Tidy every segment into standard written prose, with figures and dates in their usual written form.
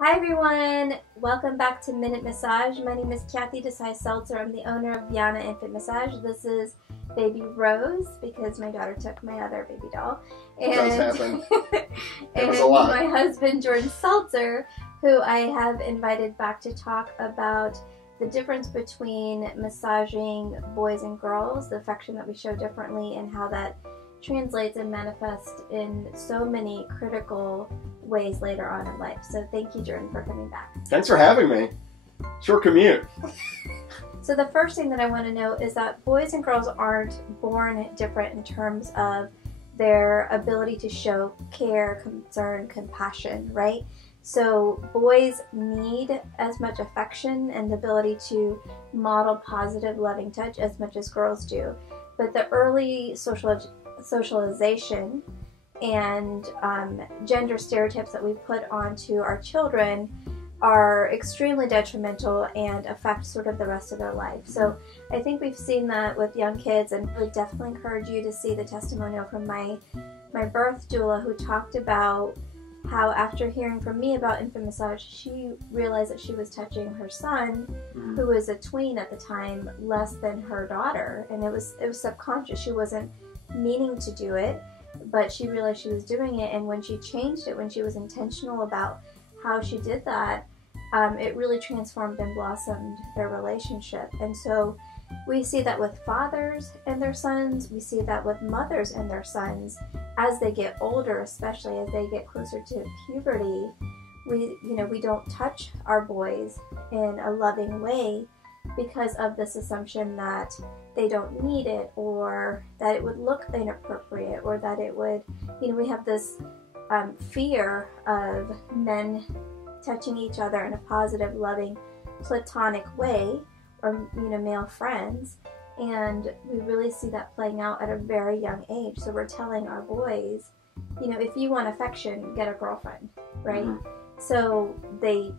Hi everyone! Welcome back to Minute Massage. My name is Kathy Desai-Seltzer. I'm the owner of Vyana Infant Massage. This is baby Rose because my daughter took my other baby doll. And, does happen. And was a lot. My husband Jordan Seltzer, who I have invited back to talk about the difference between massaging boys and girls, the affection that we show differently, and how that translates and manifests in so many critical ways later on in life. So thank you, Jordan, for coming back. Thanks for having me. Short commute. So the first thing that I want to know is that boys and girls aren't born different in terms of their ability to show care, concern, compassion, right? So boys need as much affection and the ability to model positive, loving touch as much as girls do. But the early socialization and gender stereotypes that we put onto our children are extremely detrimental and affect sort of the rest of their life. So I think we've seen that with young kids, and I would definitely encourage you to see the testimonial from my birth doula, who talked about how after hearing from me about infant massage, she realized that she was touching her son, who was a tween at the time, less than her daughter, and it was subconscious. She wasn't meaning to do it, but she realized she was doing it, and when she changed it, when she was intentional about how she did that, it really transformed and blossomed their relationship. And so we see that with fathers and their sons, we see that with mothers and their sons as they get older, especially as they get closer to puberty. We don't touch our boys in a loving way because of this assumption that they don't need it, or that it would look inappropriate, or that it would, we have this fear of men touching each other in a positive, loving, platonic way, or male friends, and we really see that playing out at a very young age. So we're telling our boys, if you want affection, get a girlfriend, right? So they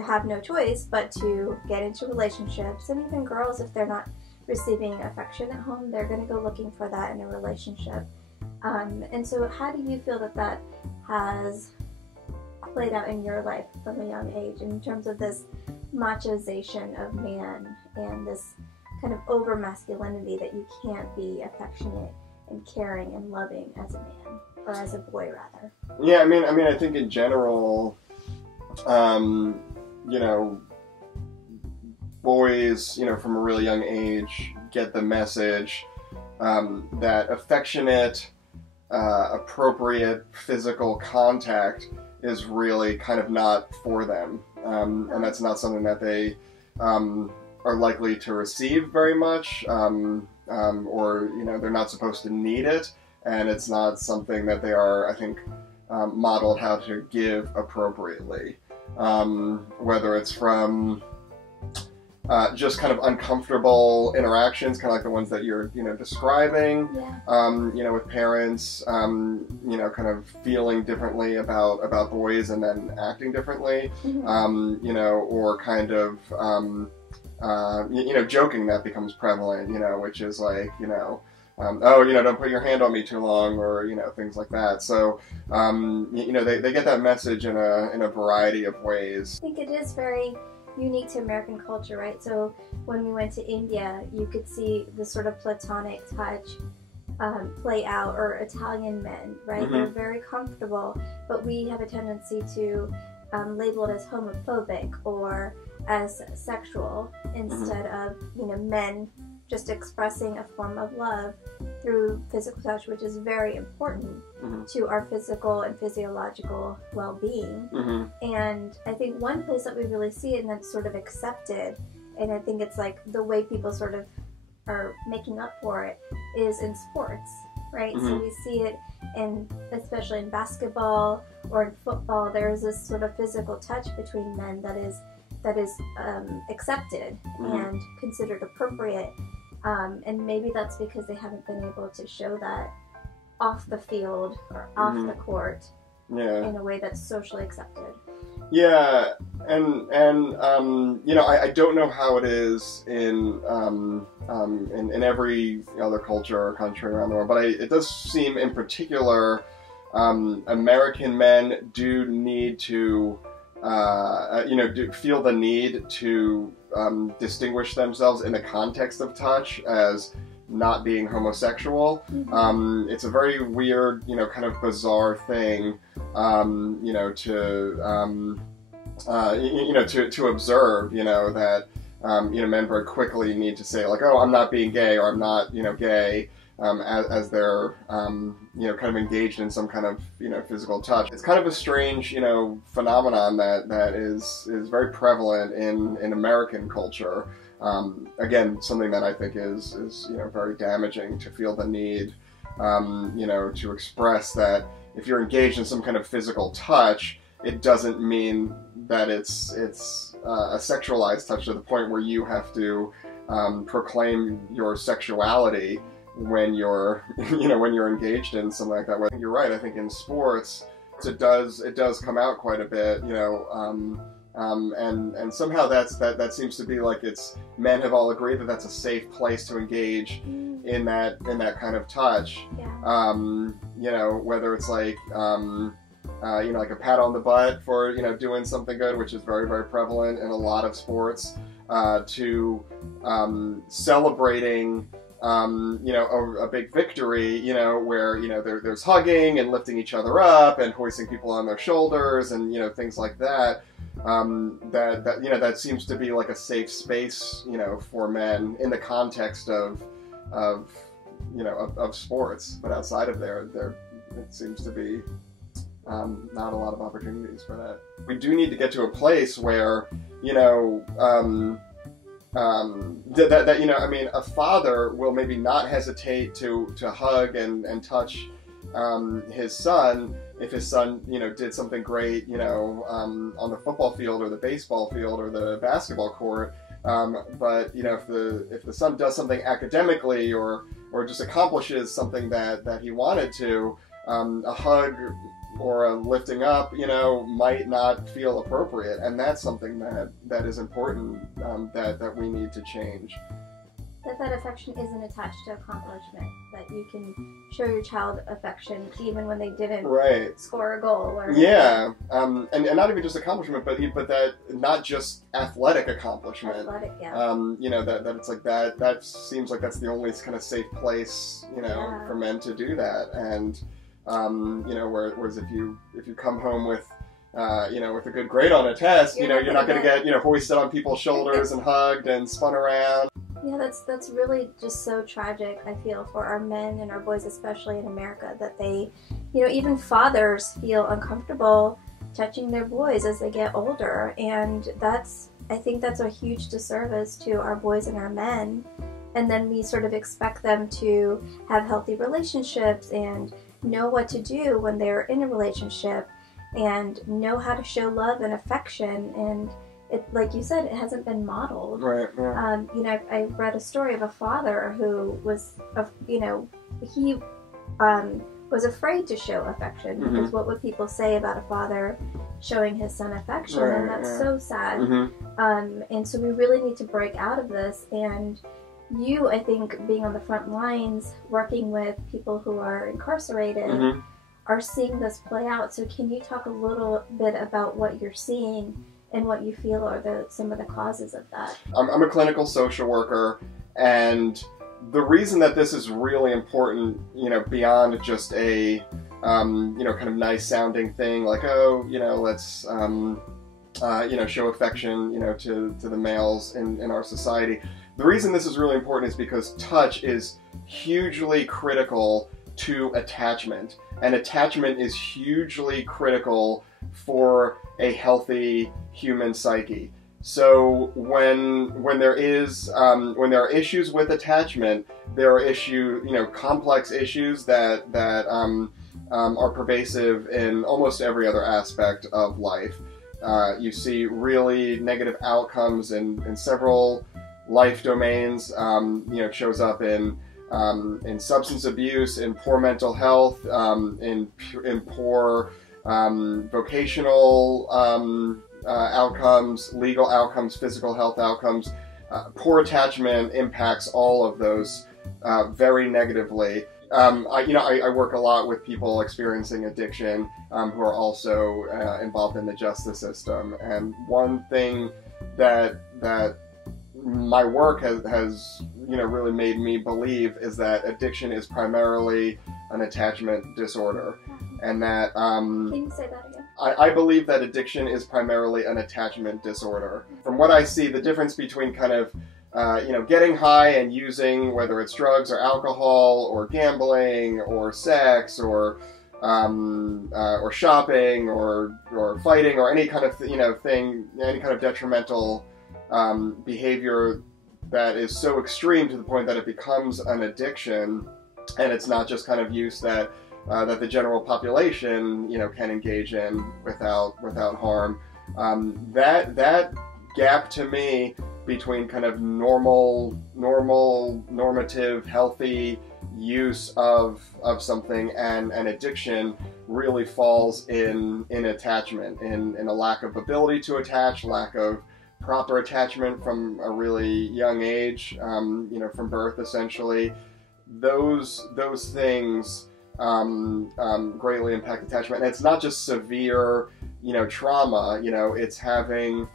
have no choice but to get into relationships, and even girls, if they're not receiving affection at home, they're going to go looking for that in a relationship. And so how do you feel that has played out in your life from a young age in terms of this machozation of man and this kind of over masculinity that you can't be affectionate and caring and loving as a man, or as a boy rather? Yeah, I mean, I think in general, boys, from a really young age get the message that affectionate, appropriate physical contact is really kind of not for them, and that's not something that they are likely to receive very much, or they're not supposed to need it, and it's not something that they are, I think, modeled how to give appropriately, whether it's from just kind of uncomfortable interactions, kind of like the ones that you're, describing, with parents, kind of feeling differently about boys and then acting differently, or kind of, joking that becomes prevalent, which is like, don't put your hand on me too long, or, things like that. So, they get that message in a variety of ways. I think it is very unique to American culture, right? So when we went to India, you could see the sort of platonic touch play out, or Italian men, right? They're very comfortable, but we have a tendency to label it as homophobic or as sexual, instead of, men just expressing a form of love through physical touch, which is very important to our physical and physiological well-being. And I think one place that we really see it, and that's sort of accepted, and I think it's like the way people sort of are making up for it, is in sports, right? So we see it especially in basketball or in football, there's this sort of physical touch between men that is accepted and considered appropriate. And maybe that's because they haven't been able to show that off the field or off the court in a way that's socially accepted. Yeah, and I don't know how it is in every other culture or country around the world, but it does seem in particular American men do need to feel the need to distinguish themselves in the context of touch as not being homosexual. Mm-hmm. It's a very weird, kind of bizarre thing, to observe, that, men very quickly need to say like, oh, I'm not being gay, or I'm not, gay, as they're, kind of engaged in some kind of, physical touch. It's kind of a strange, phenomenon that is very prevalent in American culture. Again, something that I think is very damaging, to feel the need, to express that if you're engaged in some kind of physical touch, it doesn't mean that it's a sexualized touch to the point where you have to proclaim your sexuality when you're when you're engaged in something like that. I think you're right. I think in sports it does come out quite a bit, and somehow that seems to be like men have all agreed that that's a safe place to engage in that kind of touch. Yeah. Whether it's like like a pat on the butt for doing something good, which is very, very prevalent in a lot of sports, to celebrating a big victory, where there's hugging and lifting each other up and hoisting people on their shoulders and things like that. That seems to be like a safe space, for men in the context of sports, but outside of there it seems to be not a lot of opportunities for that. We do need to get to a place where a father will maybe not hesitate to hug and touch his son if his son did something great on the football field or the baseball field or the basketball court, but if the son does something academically or just accomplishes something that he wanted to, a hug or a lifting up, might not feel appropriate, and that's something that is important, that we need to change. That affection isn't attached to accomplishment, that you can show your child affection even when they didn't score a goal. Or and not even just accomplishment, but that not just athletic accomplishment. Athletic, yeah. That it's like that seems like that's the only kind of safe place, for men to do that, and whereas if you come home with with a good grade on a test, you're not going to get hoisted on people's shoulders and hugged and spun around. Yeah, that's really just so tragic, I feel, for our men and our boys, especially in America, that they, even fathers feel uncomfortable touching their boys as they get older, and I think that's a huge disservice to our boys and our men. And then we sort of expect them to have healthy relationships and know what to do when they're in a relationship and know how to show love and affection, and it, like you said, it hasn't been modeled. Right. Yeah. I read a story of a father who was, he was afraid to show affection because what would people say about a father showing his son affection? And that's so sad. And so we really need to break out of this. And you, I think, being on the front lines, working with people who are incarcerated, are seeing this play out. So can you talk a little bit about what you're seeing and what you feel are some of the causes of that? I'm a clinical social worker, and the reason that this is really important, beyond just a, kind of nice sounding thing like, oh, let's, show affection, to the males in our society. The reason this is really important is because touch is hugely critical to attachment, and attachment is hugely critical for a healthy human psyche. So when there are issues with attachment, there are complex issues that are pervasive in almost every other aspect of life. You see really negative outcomes in several life domains. It shows up in substance abuse, in poor mental health, in poor vocational outcomes, legal outcomes, physical health outcomes. Poor attachment impacts all of those very negatively. I work a lot with people experiencing addiction who are also involved in the justice system, and one thing that my work has really made me believe is that addiction is primarily an attachment disorder, and that Can you say that again? I believe that addiction is primarily an attachment disorder. From what I see, the difference between kind of getting high and using, whether it's drugs or alcohol or gambling or sex or shopping or fighting or any kind of thing, any kind of detrimental behavior that is so extreme to the point that it becomes an addiction, and it's not just kind of use that the general population can engage in without harm. That gap to me between kind of normative, healthy use of something and addiction really falls in attachment, in a lack of ability to attach, lack of proper attachment from a really young age, from birth essentially. Those things greatly impact attachment, and it's not just severe trauma. It's having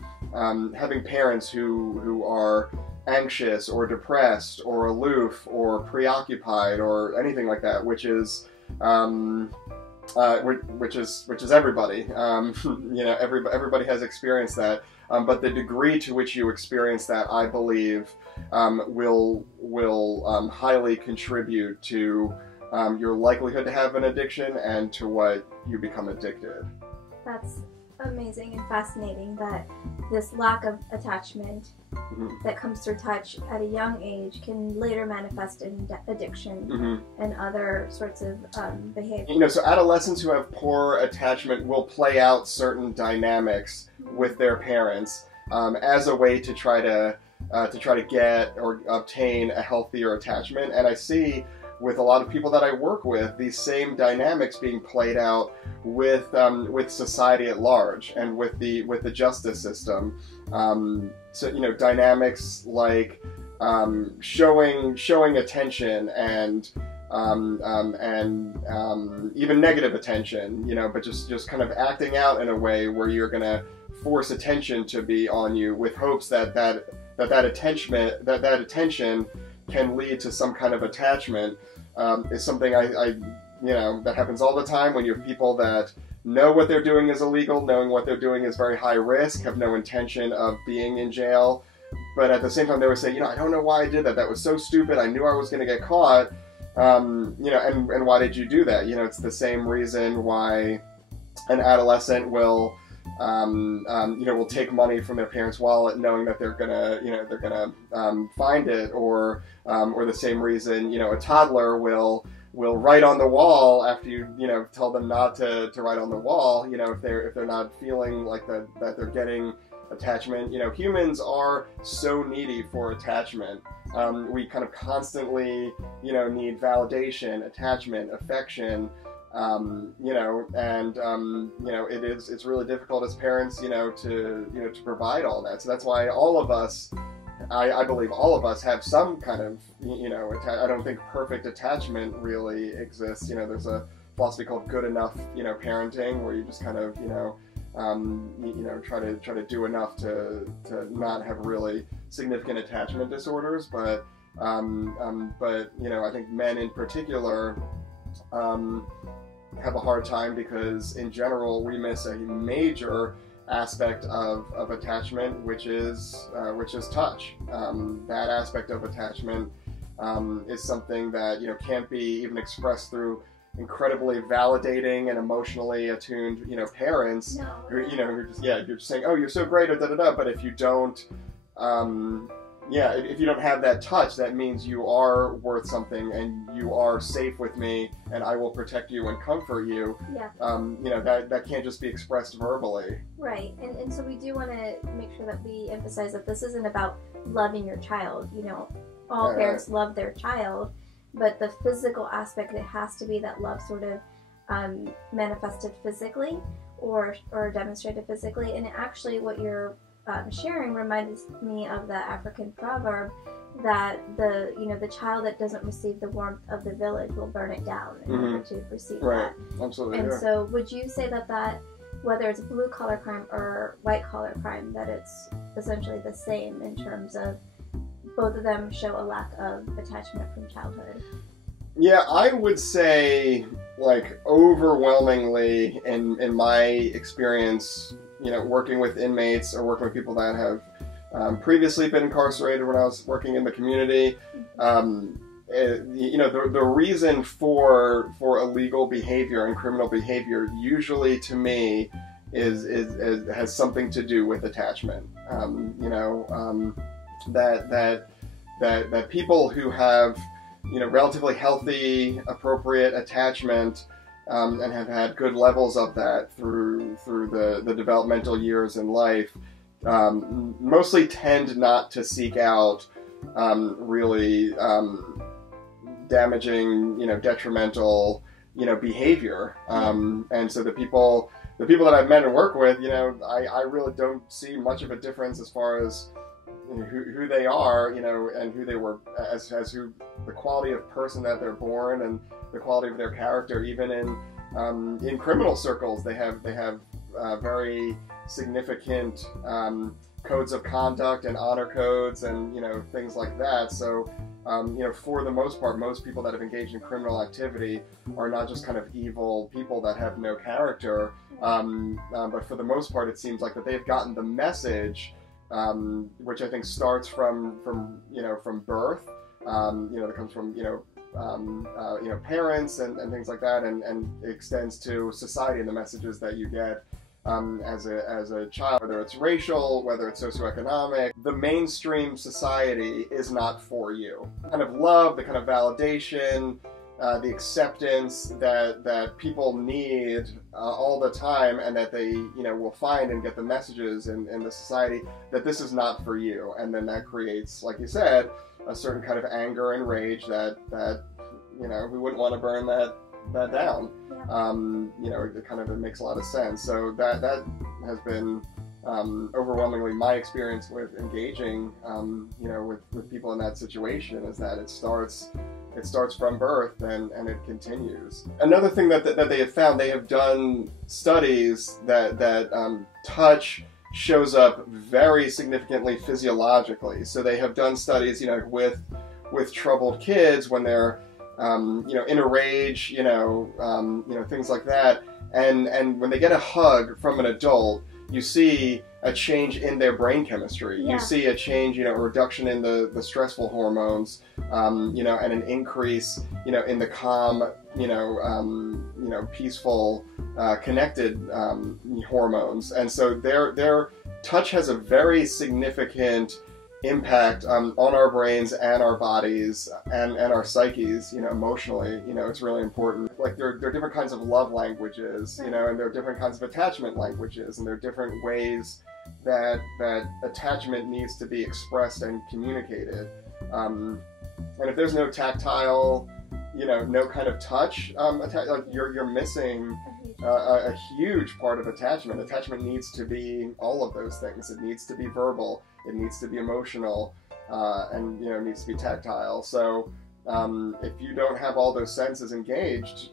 parents who are anxious or depressed or aloof or preoccupied or anything like that, which is everybody. Everybody has experienced that, but the degree to which you experience that, I believe, will highly contribute to your likelihood to have an addiction and to what you become addicted. That's amazing and fascinating that this lack of attachment that comes through touch at a young age can later manifest in addiction and other sorts of behavior. So adolescents who have poor attachment will play out certain dynamics with their parents as a way to try to get or obtain a healthier attachment. And I see with a lot of people that I work with these same dynamics being played out with society at large and with the justice system. So dynamics like showing attention and even negative attention, but just kind of acting out in a way where you're gonna force attention to be on you with hopes that attention can lead to some kind of attachment. Is something I that happens all the time when you have people that know what they're doing is illegal, knowing what they're doing is very high risk, have no intention of being in jail, but at the same time they would say, I don't know why I did that. That was so stupid. I knew I was going to get caught. And why did you do that? It's the same reason why an adolescent will take money from their parents' wallet, knowing that they're gonna find it, or the same reason a toddler will write on the wall after you tell them not to write on the wall. If they're not feeling like that they're getting attachment. Humans are so needy for attachment. We kind of constantly need validation, attachment, affection. It's really difficult as parents, to provide all that. So that's why all of us, I believe all of us have some kind of, I don't think perfect attachment really exists. There's a philosophy called good enough, parenting, where you just kind of, try to do enough to not have really significant attachment disorders. But I think men in particular, have a hard time because in general we miss a major aspect of attachment, which is touch. That aspect of attachment is something that can't be even expressed through incredibly validating and emotionally attuned parents. No. Who you're just saying, oh, you're so great, or da da da. But if you don't if you don't have that touch, that means you are worth something and you are safe with me and I will protect you and comfort you. Yeah. That can't just be expressed verbally. Right. And so we do want to make sure that we emphasize that this isn't about loving your child. All parents love their child, but the physical aspect, it has to be that love sort of manifested physically or demonstrated physically. And actually what you're sharing reminds me of the African proverb that the child that doesn't receive the warmth of the village will burn it down in order to receive that. Absolutely. And so would you say that whether it's blue collar crime or white collar crime, that it's essentially the same in terms of both of them show a lack of attachment from childhood? Yeah, I would say, like, overwhelmingly in my experience, working with inmates or working with people that have previously been incarcerated when I was working in the community, the reason for illegal behavior and criminal behavior usually, to me, has something to do with attachment. That people who have relatively healthy, appropriate attachment and have had good levels of that through the developmental years in life, mostly tend not to seek out really damaging, detrimental, behavior. And so the people that I've met and worked with, I really don't see much of a difference as far as who they are, and who they were as who the quality of person that they're born and the quality of their character. Even in criminal circles, they have very significant codes of conduct and honor codes and things like that. So for the most part, most people that have engaged in criminal activity are not just kind of evil people that have no character, but for the most part, it seems like that they've gotten the message, which I think starts from birth, that comes from parents and things like that, and extends to society and the messages that you get as a child, whether it's racial, whether it's socioeconomic. The mainstream society is not for you. The kind of love, the kind of validation, the acceptance that people need all the time, and that they will find and get the messages in the society that this is not for you, and then that creates, like you said, a certain kind of anger and rage that we wouldn't want to burn that down. It makes a lot of sense. So that has been overwhelmingly my experience with engaging with people in that situation, is that it starts from birth and it continues. Another thing that they have found, they have done studies that touch shows up very significantly physiologically. So they have done studies with troubled kids when they're in a rage, things like that, and when they get a hug from an adult, you see a change in their brain chemistry. Yeah. You see a change, a reduction in the stressful hormones, and an increase, in the calm, peaceful, connected hormones. And so their touch has a very significant impact on our brains and our bodies and our psyches, emotionally. It's really important. Like there are different kinds of love languages, and there are different kinds of attachment languages, and there are different ways that attachment needs to be expressed and communicated. And if there's no tactile, no kind of touch, like you're missing a huge part of attachment. Attachment needs to be all of those things. It needs to be verbal. It needs to be emotional, and it needs to be tactile. So if you don't have all those senses engaged,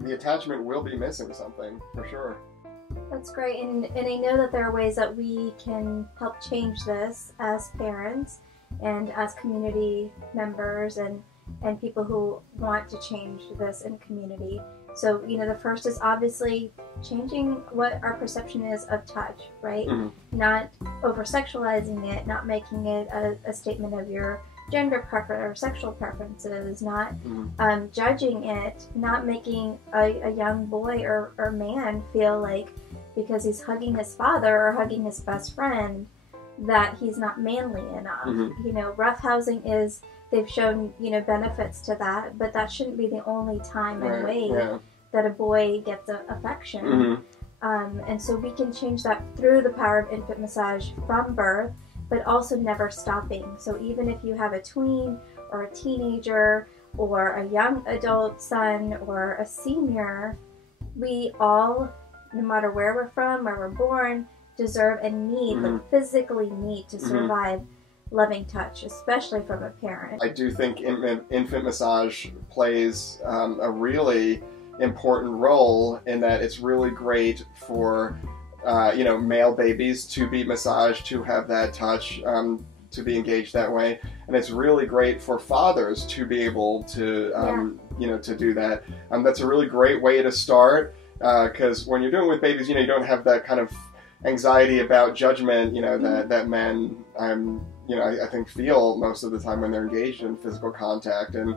the attachment will be missing something for sure. That's great, and I know that there are ways that we can help change this as parents and as community members and people who want to change this in community. So, the first is obviously changing what our perception is of touch, right? Mm-hmm. Not over-sexualizing it, not making it a statement of your gender preference or sexual preferences, not judging it, not making a young boy or man feel like because he's hugging his father or hugging his best friend that he's not manly enough. Mm-hmm. Roughhousing is... They've shown, benefits to that, but that shouldn't be the only time and way that a boy gets affection. Mm-hmm. And so we can change that through the power of infant massage from birth, but also never stopping. So even if you have a tween or a teenager or a young adult son or a senior, we all, no matter where we're from, where we're born, deserve and need, like physically need to survive loving touch, especially from a parent. I do think infant massage plays a really important role in that it's really great for male babies to be massaged, to have that touch, to be engaged that way, and it's really great for fathers to be able to to do that. That's a really great way to start, because when you're doing it with babies, you don't have that kind of anxiety about judgment, that men I think feel most of the time when they're engaged in physical contact. And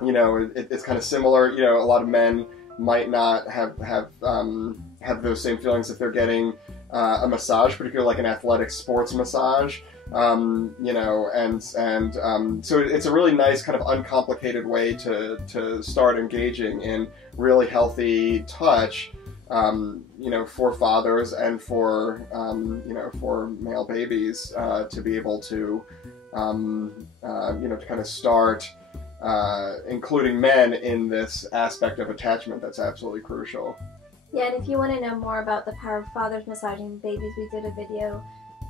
it's kind of similar. A lot of men might not have those same feelings if they're getting a massage, particularly like an athletic sports massage. So it's a really nice kind of uncomplicated way to start engaging in really healthy touch, for fathers and for male babies, to be able to to kind of start including men in this aspect of attachment that's absolutely crucial. Yeah, and if you want to know more about the power of fathers massaging babies, we did a video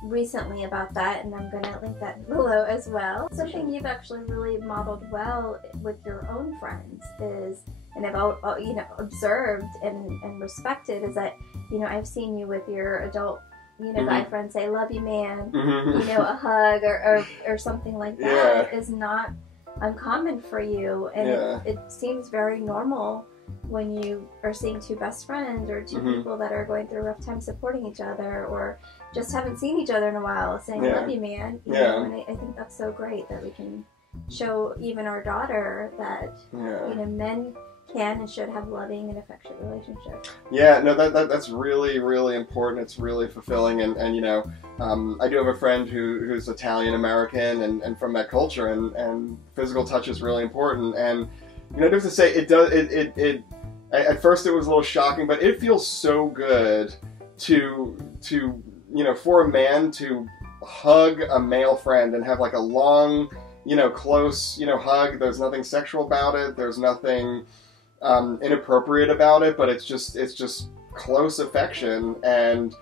recently about that, and I'm going to link that below as well. Something you've actually really modeled well with your own friends is, and I've observed and respected, is that I've seen you with your adult guy friends say "love you, man," a hug or something like that is not uncommon for you, and it seems very normal when you are seeing two best friends or two people that are going through a rough time supporting each other, or just haven't seen each other in a while, saying "love you, man." And I think that's so great that we can show even our daughter that men can and should have loving and affectionate relationships. Yeah, no, that's really, really important. It's really fulfilling, and I do have a friend who's Italian American and from that culture, and physical touch is really important. And just to say, it at first it was a little shocking, but it feels so good to for a man to hug a male friend and have like a long, close, hug. There's nothing sexual about it. There's nothing inappropriate about it, but it's just close affection, and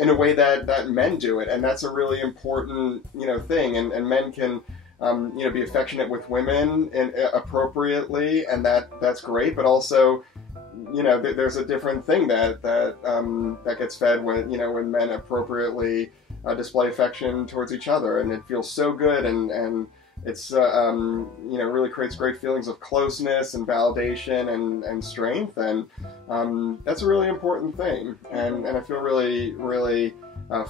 in a way that men do it, and that's a really important thing, and men can be affectionate with women and appropriately, and that's great, but also there's a different thing that gets fed when men appropriately display affection towards each other, and it feels so good, and it's really creates great feelings of closeness and validation and strength, and that's a really important thing, and I feel really, really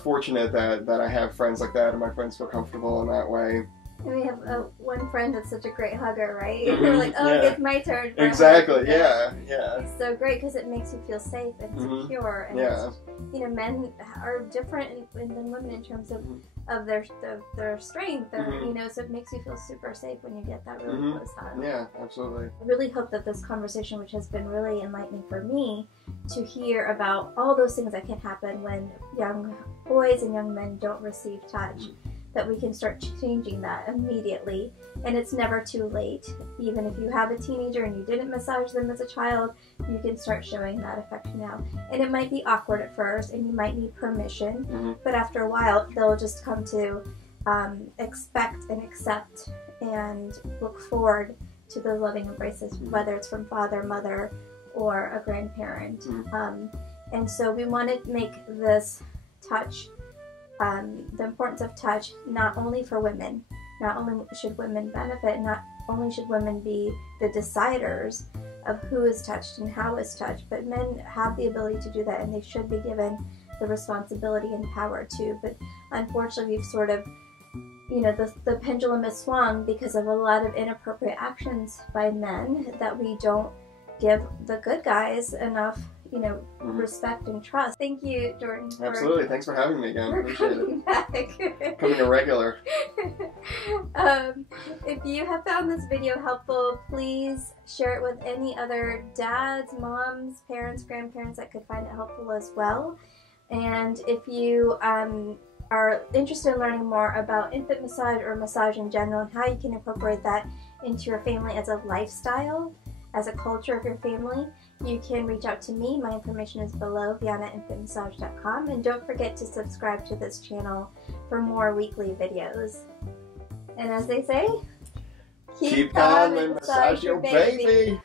fortunate that I have friends like that, and my friends feel comfortable in that way. And we have one friend that's such a great hugger, right? We're like, it's my turn. Exactly. Yeah. It's so great because it makes you feel safe and secure. And men are different than women in terms of their strength. So it makes you feel super safe when you get that really close hug. Yeah, absolutely. I really hope that this conversation, which has been really enlightening for me, to hear about all those things that can happen when young boys and young men don't receive touch, that we can start changing that immediately, and it's never too late. Even if you have a teenager and you didn't massage them as a child, you can start showing that affection now. And it might be awkward at first, and you might need permission, but after a while, they'll just come to expect and accept and look forward to the loving embraces, whether it's from father, mother, or a grandparent. And so we want to make this touch, the importance of touch, not only for women. Not only should women benefit, not only should women be the deciders of who is touched and how is touched, but men have the ability to do that, and they should be given the responsibility and power too. But unfortunately, we've sort of, the pendulum has swung because of a lot of inappropriate actions by men, that we don't give the good guys enough respect and trust. Thank you, Jordan. Absolutely. Thanks for having me again. Appreciate it. Back. Coming a regular. If you have found this video helpful, please share it with any other dads, moms, parents, grandparents that could find it helpful as well. And if you are interested in learning more about infant massage or massage in general, and how you can incorporate that into your family as a lifestyle, as a culture of your family, You can reach out to me. My information is below, vyanainfantmassage.com. And don't forget to subscribe to this channel for more weekly videos. And as they say, keep calm and massage your baby.